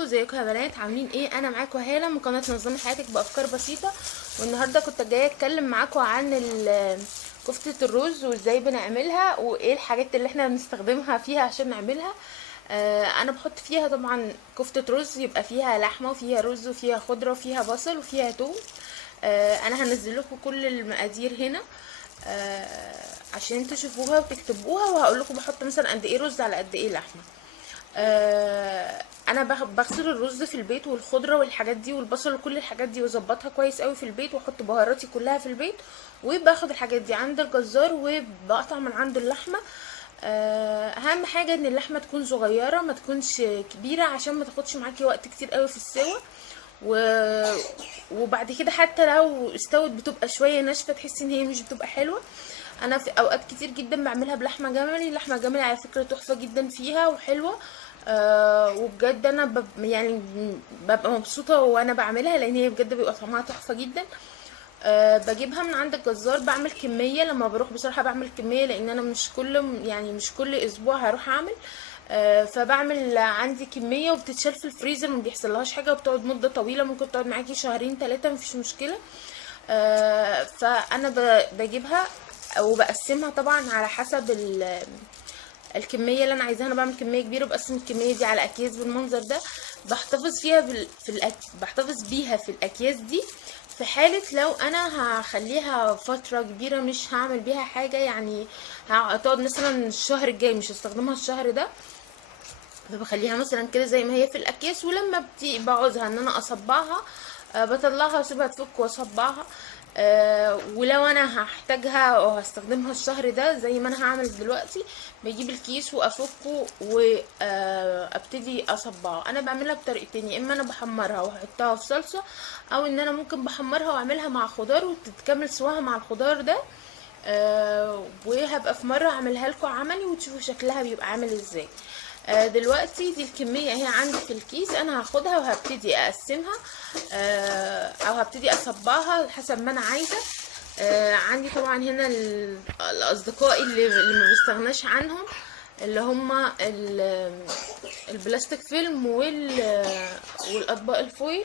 ازيكم يا بنات، عاملين ايه؟ انا معاكم هاله من قناه نظمي حياتك بافكار بسيطه. والنهارده كنت جايه اتكلم معاكم عن كفته الرز وازاي بنعملها وايه الحاجات اللي احنا بنستخدمها فيها عشان نعملها. انا بحط فيها طبعا كفته رز، يبقى فيها لحمه وفيها رز وفيها خضره وفيها بصل وفيها توم. انا هنزل لكم كل المقادير هنا عشان تشوفوها وتكتبوها، وهقول لكم بحط مثلا قد ايه رز على قد ايه لحمه. انا بغسل الرز في البيت والخضره والحاجات دي والبصل وكل الحاجات دي واظبطها كويس قوي في البيت، واحط بهاراتي كلها في البيت، وباخد الحاجات دي عند الجزار وبقطع من عنده اللحمه. اهم حاجه ان اللحمه تكون صغيره ما تكونش كبيره عشان ما تاخدش معاكي وقت كتير قوي في السوا. وبعد كده حتى لو استوت بتبقى شويه ناشفه، تحسي ان هي مش بتبقى حلوه. انا في اوقات كتير جدا بعملها بلحمه جملي. لحمه جملي على فكره تحفه جدا فيها وحلوه. وبجد انا يعني ببقى مبسوطه وانا بعملها، لان هي بجد بيبقى طعمها تحفه جدا. بجيبها من عند الجزار، بعمل كميه لما بروح بصراحه، بعمل كميه لان انا مش كل اسبوع هروح اعمل. فبعمل عندي كميه وبتتشال في الفريزر، ما بيحصلهاش حاجه وبتقعد مده طويله، ممكن تقعد معاكي شهرين 3 مفيش مشكله. فانا بجيبها وبقسمها طبعا على حسب الكميه اللي انا عايزاها. انا بعمل كميه كبيره وبقسم الكميه دي على اكياس بالمنظر ده. بحتفظ فيها بحتفظ بيها في الاكياس دي في حاله لو انا هخليها فتره كبيره مش هعمل بيها حاجه، يعني هتقعد مثلا الشهر الجاي مش هستخدمها الشهر ده، فبخليها مثلا كده زي ما هي في الاكياس. ولما بعوزها ان انا اصبعها بطلعها واسيبها تفك واصبعها. ولو انا هحتاجها او هستخدمها الشهر ده زي ما انا هعمل دلوقتي، بجيب الكيس وافكه وابتدي اصبعه. انا بعملها بطريقتين، يا اما انا بحمرها واحطها في صلصه، او ان انا ممكن بحمرها واعملها مع خضار وتتكمل سواها مع الخضار ده. وهبقى في مره اعملها لكم عملي وتشوفوا شكلها بيبقى عامل ازاي. دلوقتي دي الكمية هي عندي في الكيس، انا هاخدها وهبتدي اقسمها او هبتدي اصبعها حسب ما انا عايزة. عندي طبعا هنا الاصدقاء اللي ما بستغناش عنهم، اللي هما البلاستيك فيلم والاطباق الفويل.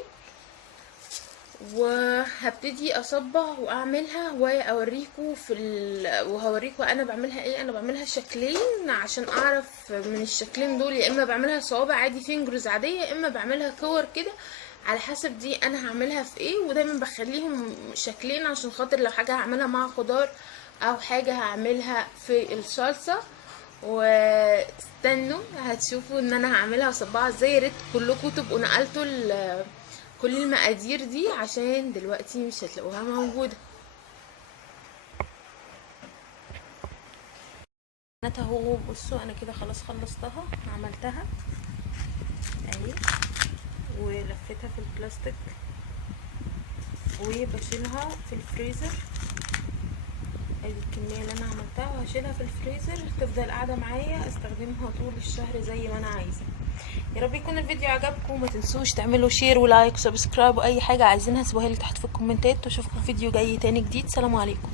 وهبتدي اصبع واعملها واوريكم وهوريكم انا بعملها ايه. انا بعملها شكلين عشان اعرف من الشكلين دول، يا اما بعملها صوابع عادي فينجرز عاديه، يا اما بعملها كور كده، على حسب دي انا هعملها في ايه. ودايما بخليهم شكلين عشان خاطر لو حاجه هعملها مع خضار او حاجه هعملها في الصلصه. واستنوا هتشوفوا ان انا هعملها وصبعها ازاي. يا ريت كلكم تبقوا نقلتوا كل المقادير دي عشان دلوقتي مش هتلاقوها موجودة. انا اهو بصوا، انا كده خلاص خلصتها، عملتها اهي ولفتها في البلاستيك وبشيلها في الفريزر. ادي الكمية اللي انا عملتها وهشيلها في الفريزر تفضل قاعدة معايا استخدمها طول الشهر زي ما انا عايزة. يا رب يكون الفيديو عجبكم، وما تنسوش تعملوا شير ولايك وسبسكرايب واي حاجة عايزينها سيبوها لي تحت في الكومنتات، واشوفكم في فيديو جاي تاني جديد. سلام عليكم.